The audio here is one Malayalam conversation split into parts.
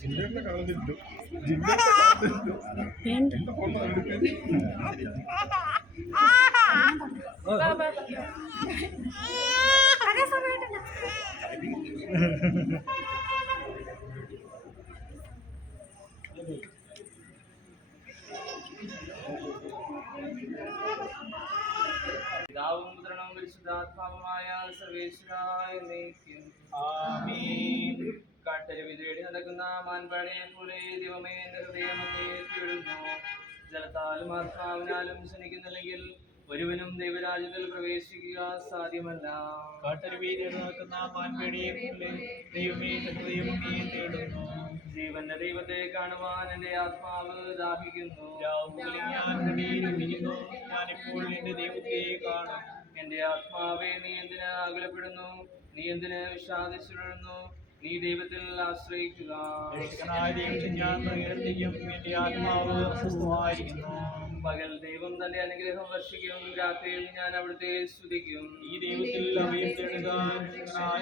ജില്ലയുടെ കളഞ്ഞിട്ടു ജില്ലയുടെ കളഞ്ഞിട്ടു എന്റെ ഫോട്ടോ പിതാവും പുത്രനും പരിശുദ്ധാത്മാവുമായ സർവേശ്വരായ നയിക്കും. ആമീൻ. കാട്ടരുവി തേടി നടക്കുന്ന മാൻപാടിയെ പോലെ ദൈവമേ എന്റെ ഹൃദയം അങ്ങേറ്റിവിടുന്നു. ജലത്താലും ആത്മാവിനാലും ശനിക്കുന്നില്ലെങ്കിൽ ഒരുവനും ദൈവരാജ്യത്തിൽ പ്രവേശിക്കുക സാധ്യമല്ല. കാട്ടരുവി തേടി നടക്കുന്ന മാൻപാടിയെ പോലെ ദൈവമേ എന്റെ ഹൃദയം അങ്ങേറ്റിവിടുന്നു. ജീവന്റെ ദൈവത്തെ കാണുവാൻ എന്റെ ആത്മാവ് ദാഹിക്കുന്നു. ഞാനിപ്പോൾ എന്റെ ദൈവത്തെ കാണും. എന്റെ ആത്മാവെ നീ എന്തിന് ആകുലപ്പെടുന്നു? നീ എന്തിന് വിഷാദിച്ചിടുന്നു? നീ ദൈവത്തിൽ ആശ്രയിക്കുക. ഞാൻ പ്രകീർത്തിക്കും. എന്റെ ആത്മാവ് അസ്വസ്ഥമായിരിക്കുന്നു. പകൽ ദൈവം തന്റെ അനുഗ്രഹം വർഷിക്കും, രാത്രിയിൽ ഞാൻ അവിടുത്തെ സ്തുതിക്കും. ഈ ദൈവത്തിൽ അഭയം തേടുക.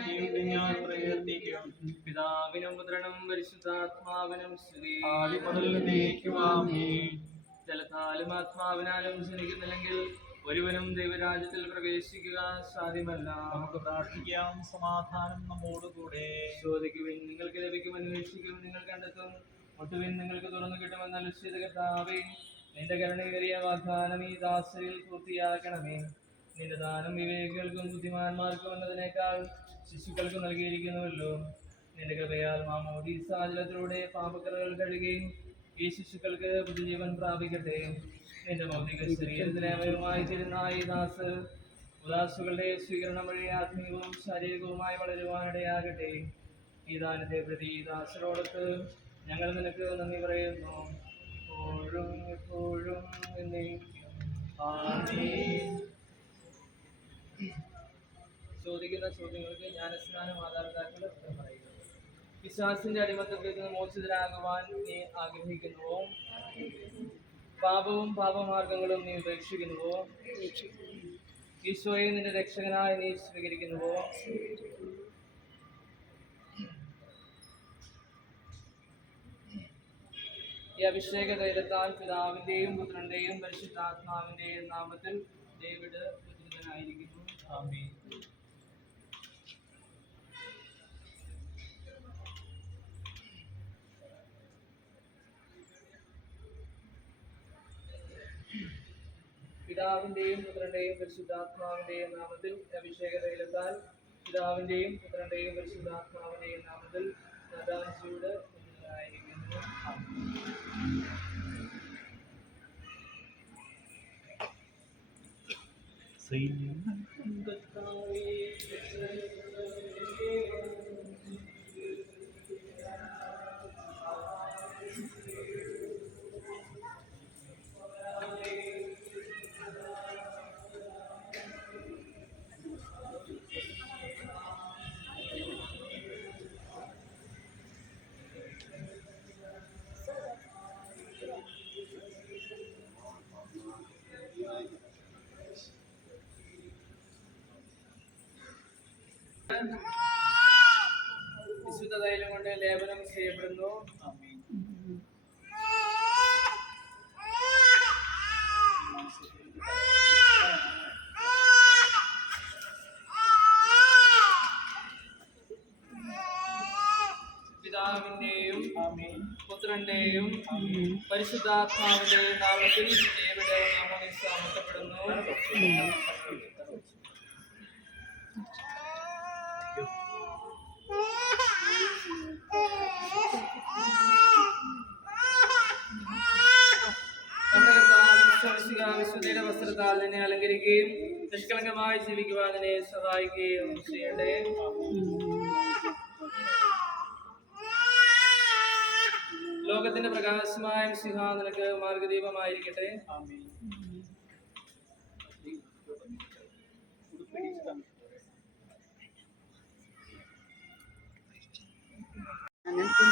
ദൈവത്തെ ഞാൻ പ്രകീർത്തിക്കും. പിതാവിനും പുത്രനും പരിശുദ്ധാത്മാവിനും സ്തുതി. ആദ്യം മുതൽ എന്നേക്കും ആമേൻ. ജലത്താലും ആത്മാവിനാലും ജനിക്കുന്നില്ലെങ്കിൽ ഒരുവനും ദൈവരാജ്യത്തിൽ പ്രവേശിക്കുക സാധ്യമല്ല. നമുക്ക് പ്രാർത്ഥിക്കാം. സമാധാനം നമ്മോടുകൂടെ. ചോദിക്കുവിൻ, നിങ്ങൾക്ക് ലഭിക്കും. അന്വേഷിക്കും, നിങ്ങൾ കണ്ടെത്തും. ഒട്ടുവിൻ, നിങ്ങൾക്ക് തുറന്നു കിട്ടുമെന്ന നിശ്ചിത കർത്താവേ, നിന്റെ കരുണയേറിയ വാഗ്ദാനം ഈ ദാസരിൽ പൂർത്തിയാക്കണമേ. നിന്റെ ദാനം വിവേകികൾക്കും ബുദ്ധിമാന്മാർക്കും എന്നതിനേക്കാൾ ശിശുക്കൾക്ക് നൽകിയിരിക്കുന്നുവല്ലോ. നിന്റെ കൃപയാൽ മാമോദീസാജലത്തിലൂടെ പാപക്കറകൾ കഴുകുകയും ഈ ശിശുക്കൾക്ക് പുതുജീവൻ പ്രാപിക്കട്ടെ. നിന്റെ ഭൗതിക ശരീരത്തിലെ അവയവമായി തീരുന്ന ഈ ഉദാസുകളുടെ സ്വീകരണം വഴി ആത്മീയവും ശാരീരികവുമായി വളരുവാനിടയാകട്ടെ. ഈ ദാനത്തെ പ്രതി ദാസരോടൊത്ത് ഞങ്ങൾ നിനക്ക് നന്ദി പറയുന്നു. എപ്പോഴും എപ്പോഴും എന്നേക്കും ആമേൻ. ചോദിക്കുന്ന ചോദ്യങ്ങൾക്ക് ജ്ഞാനസ്നാന മാതാപിതാക്കൾ ഉത്തരം പറയുക. പിശാചിന്റെ അടിമത്തത്തിൽ നിന്ന് മോചിതരാകുവാൻ നീ ആഗ്രഹിക്കുന്നുവോ? പാപവും പാപമാർഗങ്ങളും നീ ഉപേക്ഷിക്കുന്നുവോ? ഈശോയെ നിന്റെ രക്ഷകനായി നീ സ്വീകരിക്കുന്നുവോ? ഈ അഭിഷേക തൈലത്താൽ പിതാവിന്റെയും പുത്രന്റെയും പരിശുദ്ധാത്മാവിന്റെയും നാമത്തിൽ ഡേവിഡ് ഉദ്ധിതനായിരിക്കുന്നു. ആമേൻ. പിതാവിന്റെയും പുത്രന്റെയും പരിശുദ്ധാത്മാവിന്റെയും നാമത്തിൽ അഭിഷേക തൈലത്താൽ പിതാവിന്റെയും പുത്രന്റെയും പരിശുദ്ധാത്മാവിന്റെയും നാമത്തിൽ നദാൻജിയുടെ ഉദ്ധിതനായിരിക്കുന്നു. വിശുദ്ധ തൈലം കൊണ്ട് ലേപനം ചെയ്യപ്പെടുന്നു. പിതാവിന്റെയും പുത്രന്റെയും പരിശുദ്ധാത്മാവിന്റെയും നാമത്തിൽ ഇവിടെ നാമനിസാമത്തപ്പെടുന്നു. വിശുദ്ധിയുടെ വസ്ത്രത്താൽ നിന്നെ അലങ്കരിക്കുകയും നിഷ്കളങ്കമായി ജീവിക്കുവാൻ നിന്നെ സഹായിക്കുകയും ചെയ്യട്ടെ. ലോകത്തിന്റെ പ്രകാശമായ സിംഹ നിനക്ക് മാർഗദീപമായിരിക്കട്ടെ. അങ്ങനെ